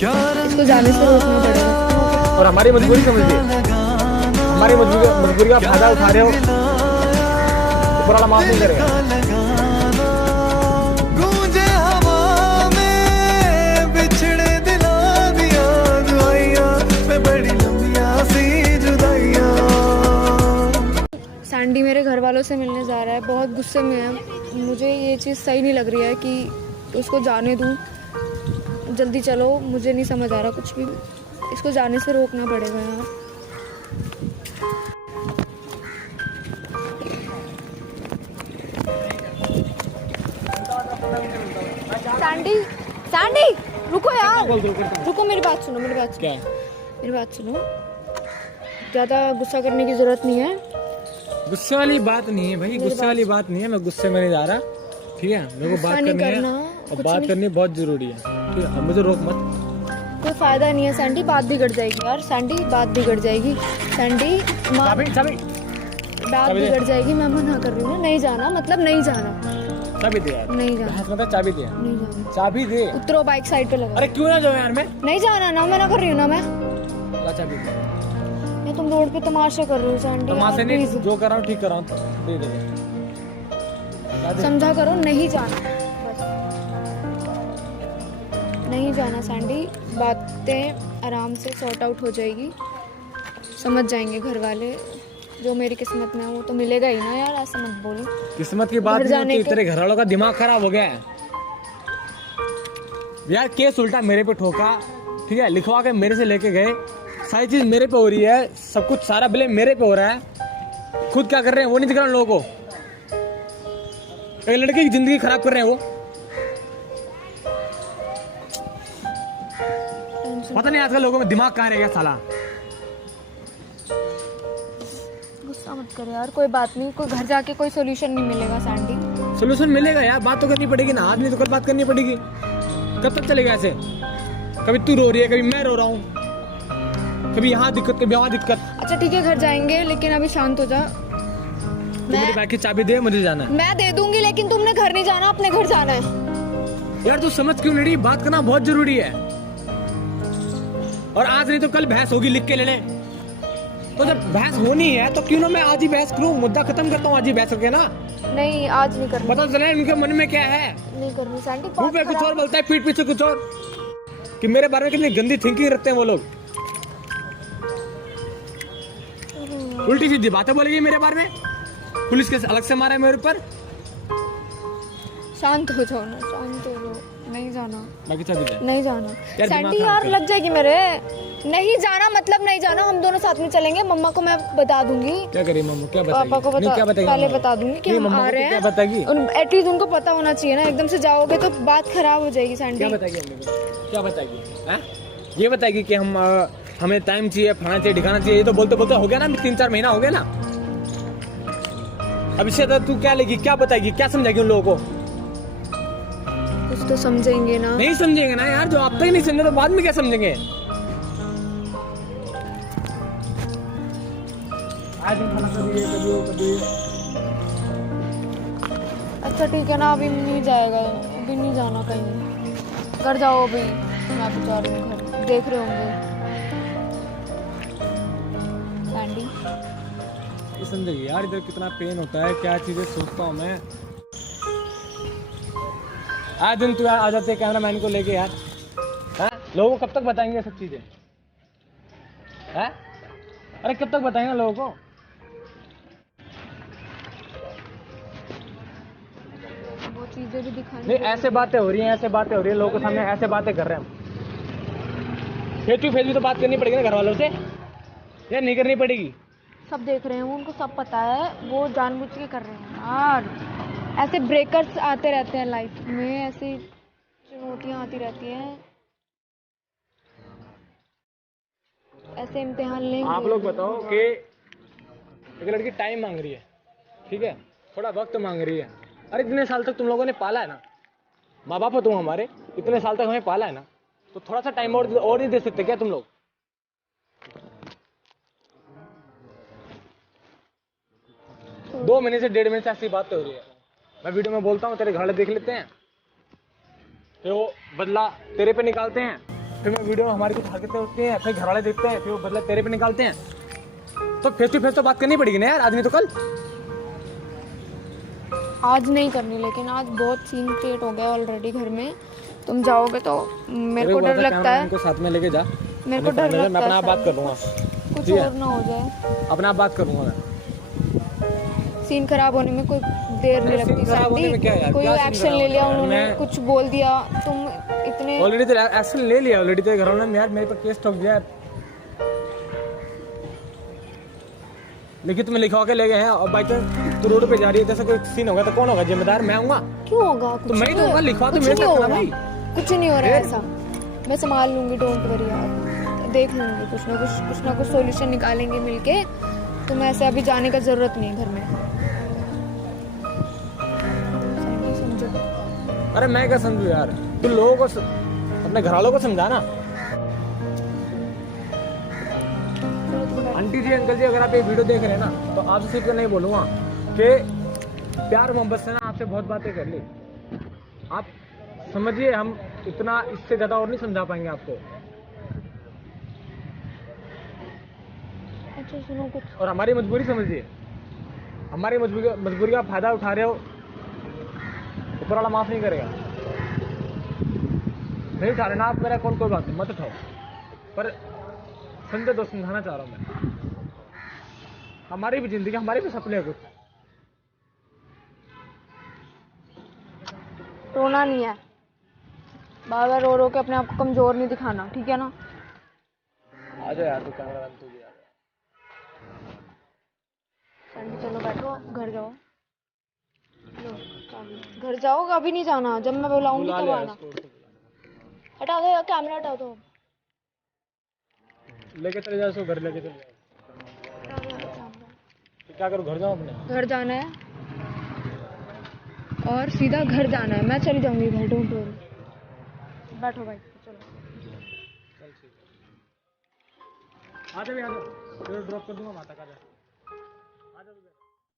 इसको जाने से रोकना पड़ेगा। और हमारी मजबूरी समझिए, हमारी मजबूरी का फायदा उठा रहे हो तो पूरा माफ नहीं करेगा। सैंडी मेरे घर वालों से मिलने जा रहा है, बहुत गुस्से में है। मुझे ये चीज़ सही नहीं लग रही है कि उसको जाने दूँ। जल्दी चलो, मुझे नहीं समझ आ रहा कुछ भी। इसको जाने से रोकना पड़ेगा यार। सैंडी, सैंडी रुको यार, रुको, मेरी बात सुनो, मेरी बात सुनो, मेरी बात सुनो। ज़्यादा गुस्सा करने की ज़रूरत नहीं है। गुस्से वाली बात नहीं है भाई, गुस्से वाली बात नहीं है। मैं गुस्से में नहीं जा रहा, ठीक है। मेरे को बात करनी है और बात करनी बहुत जरूरी है, ठीक है। अब मुझे रोक मत, कोई फायदा नहीं है सैंडी, बात बिगड़ जाएगी यार। सैंडी बात बिगड़ जाएगी, सैंडी बात बिगड़ जाएगी। मैं मना कर रही हूँ ना, नहीं जाना मतलब नहीं जाना। चाबी दे यार, नहीं जाना, मतलब चाबी दे, नहीं जाना। चाबी दे। उतरो, बाइक साइड पे लगा। अरे क्यों ना जाओ यार, मैं नहीं जाना ना, मना कर रही हूँ ना मैं। चाबी दे। मैं तुम रोड पे तमाशा कर रहे हो सैंडी, तमाशा नहीं, जो कर रहा हूँ ठीक कर रहा हूँ, दे दे। समझा करो, नहीं जाना बस, नहीं जाना सैंडी। बातें आराम से सॉर्ट आउट हो जाएगी, समझ जाएंगे घर वाले। जो मेरी किस्मत में है वो तो मिलेगा ही ना यार, ऐसा मत बोलो। किस्मत की बात नहीं होती, तेरे घर वालों का दिमाग खराब हो गया है यार। केस उल्टा मेरे पे ठोका, ठीक है, लिखवा के मेरे से लेके गए। सारी चीज मेरे पे हो रही है, सब कुछ सारा ब्लेम मेरे पे हो रहा है। खुद क्या कर रहे हैं वो नहीं दिख रहा लोगों को। एक लड़के की जिंदगी खराब कर रहे हैं वो। पता नहीं आजकल लोगों में दिमाग कहाँ रह गया साला। गुस्सा मत करो यार, कोई बात नहीं, कोई घर जाके कोई सोल्यूशन नहीं मिलेगा सैंडी। सोल्यूशन मिलेगा यार, बात तो करनी पड़ेगी ना, आज नहीं तो कल बात करनी पड़ेगी। कब तक चलेगा ऐसे? कभी तू रो रही है, कभी मैं रो रहा हूँ, कभी यहाँ दिक्कत, कभी वहाँ दिक्कत। अच्छा ठीक है, घर जाएंगे, लेकिन अभी शांत हो जा। मेरी बाइक की चाबी दे, मुझे जाना है। मैं दे दूंगी, लेकिन तुमने घर नहीं जाना, अपने घर जाना है। यार तू समझ क्यों नहीं रही? बात करना बहुत जरूरी है, और आज नहीं तो कल बहस होगी, लिख के ले ले। तो जब बहस होनी है तो क्यों ना मैं आज ही बहस करूं, मुद्दा खत्म करता हूँ आज ही बहस करके ना। नहीं, आज नहीं करनी। पता चले इनके मन में क्या है। नहीं करनी सैंडी। मुंह पे कुछ और बोलता है, पीठ पीछे कुछ और, कि मेरे बारे में कितनी गंदी थिंकिंग रखते हैं वो लोग। उल्टी सीधी बातें बोलेगी मेरे बारे में, पुलिस केस अलग से मारा है मेरे ऊपर। शांत हो जाओ ना, शांत हो जाओ, नहीं जाना। बाकी चाबी दे। नहीं जाना सैंडी दिमाग यार, खराब लग जाएगी मेरे। नहीं जाना मतलब नहीं जाना, हम दोनों साथ में चलेंगे। मम्मा को मैं बता दूंगी। क्या करिए मम्मा, क्या बताएगी? पापा को पहले बता दूंगी कि हम आ रहे हैं। क्या बताएगी? एटलीस्ट उनको पता होना चाहिए ना, एकदम से जाओगे तो बात खराब हो जाएगी सैंडी। क्या बताएगी मम्मी को? क्या बताएगी? ये बताएगी कि हमें टाइम चाहिए, फलाना चाहिए, दिखाना चाहिए। ये तो बोलते बोलते हो गया ना, 3-4 महीना हो गया ना। अब इससे तू क्या लेगी, क्या बताएगी, क्या समझाएगी उन लोगों को? कुछ तो समझेंगे ना। नहीं समझेंगे ना यार, जो आप तक नहीं समझे तो बाद में क्या समझेंगे? अच्छा ठीक है ना, अभी नहीं जाएगा, अभी नहीं जाना कहीं। घर जाओ अभी, मैं भी जा रही हूँ घर, देख रहे होंगे सैंडी। समझेगी यार, इधर कितना पेन होता है, क्या चीजें सोचता हूँ मैं। आज दिन तू यार आ जाते कैमरा मैन को लेके यार, लोगों को कब तक बताएंगे सब चीजें? अरे कब तक बताएंगे लोगों को? वो चीजें भी दिखानी। नहीं, ऐसे बातें हो रही हैं, ऐसे बातें हो रही है, लोगों के सामने ऐसे बातें कर रहे हैं हम। फेस टू फेस भी तो बात करनी पड़ेगी ना घर वालों से, या नहीं करनी पड़ेगी? सब देख रहे हैं, उनको सब पता है, वो जानबूझ के कर रहे हैं यार। ऐसे ब्रेकर्स आते रहते हैं लाइफ में, ऐसी चुनौतियां आती रहती हैं, ऐसे इम्तिहान लेंगे। आप लोग बताओ कि एक लड़की टाइम मांग रही है, ठीक है, थोड़ा वक्त मांग रही है। अरे इतने साल तक तुम लोगों ने पाला है ना, माँ बाप हो तुम हमारे, इतने साल तक हमें पाला है ना, तो थोड़ा सा टाइम और नहीं दे सकते क्या तुम लोग? तो 2 महीने से 1.5 महीने से ऐसी बातें हो रही है। मैं वीडियो में बोलता हूँ, तेरे घर वाले देख लेते हैं, फिर वो बदला तेरे पे निकालते हैं, फिर मैं वीडियो में हमारी कुछ हरकतें होती हैं, फिर घर वाले देखते हैं, फिर वो बदला तेरे पे निकालते हैं। तो फेस टू फेस तो बात करनी पड़ेगी ना यार, आज नहीं तो कल। आज नहीं करनी, लेकिन आज बहुत सीन क्रिएट हो गया ऑलरेडी घर में। तुम जाओगे तो मेरे को डर लगता है, इनको साथ में लेके जा, मेरे को डर लगता है। मैं अपना आप बात कर लूँगा, कुछ ठीक है? और ना हो जाए, अपना आप बात कर लूँगा मैं। सीन खराब होने में कोई देर नहीं अरे सीन लगती। खराब होने में क्या है यार, कोई क्या सीन एक्शन खराब ले लिया होने में? उन्होंने, मैं- कुछ बोल दिया, तुम इतने ऑलरेडी तो एक्शन ले लिया, ऑलरेडी तेरे घर वालों ने यार मेरे पर केस ठोक दिया है। लिखित में लिखवा के ले गए हैं, और बाई चांस तू रोड पे जा रही है, जैसे कोई सीन होगा तो कौन होगा जिम्मेदार? मैं हूँगा। क्यों होगा? कुछ तो मैं ही नहीं दूंगा, हो- लिखवा तो कुछ मेरे नहीं साथ होगा करा भाई। कुछ नहीं हो रहा है फिर? ऐसा, मैं संभाल लूंगी, डोंट वरी यार, देख लूंगी कुछ ना कुछ सॉल्यूशन निकालेंगे मिलके। तुम्हें ऐसे अभी जाने का जरूरत नहीं है घर में, समझो। अरे मैं क्या समझू यार, तू लोगों को अपने घर वालों को समझा ना। चलो तुम बैठो। आंटी जी, अंकल जी, अगर आप ये वीडियो देख रहे हैं ना, तो आपसे सिर्फ नहीं बोलूँगा कि प्यार मोहब्बत से ना आपसे बहुत बातें कर ली। आप समझिए, हम इतना इससे ज़्यादा और नहीं समझा पाएंगे आपको। अच्छा सुनो कुछ, और हमारी मजबूरी समझिए, हमारी मजबूरी का फायदा उठा रहे हो, ऊपर वाला माफ़ नहीं करेगा। नहीं उठा रहे ना आप मेरा कौन, कोई बात नहीं, मत उठाओ, पर समझे तो समझाना चाह रहा हूँ मैं। हमारी भी जिंदगी, हमारे भी सपने हैं कुछ। रोना नहीं है, बार बार रो रो के अपने आप को कमजोर नहीं दिखाना, ठीक है ना? आ जाओ यार, तू कैमरा मैन, तू भी आ जा। सैंडी चलो बैठो, घर जाओ। लो, चाबी। घर जाओ, अभी नहीं जाना, जब मैं बुलाऊंगी बुला तब लिया आना। इसको, हटा दो कैमरा, हटा दो, लेके चले जाओ इसको, घर लेके चले जाओ। हटा दो कैमरा। तो क्या करूँ, घर जाऊँ अपने? घर जाना है और सीधा घर जाना है, मैं चली जाऊंगी घर, डोंट वरी। बैठो भाई, चलो। चल ठीक है, आ जाओ, आ जाओ, ड्रॉप कर दूंगा, माता का। आ जाओ।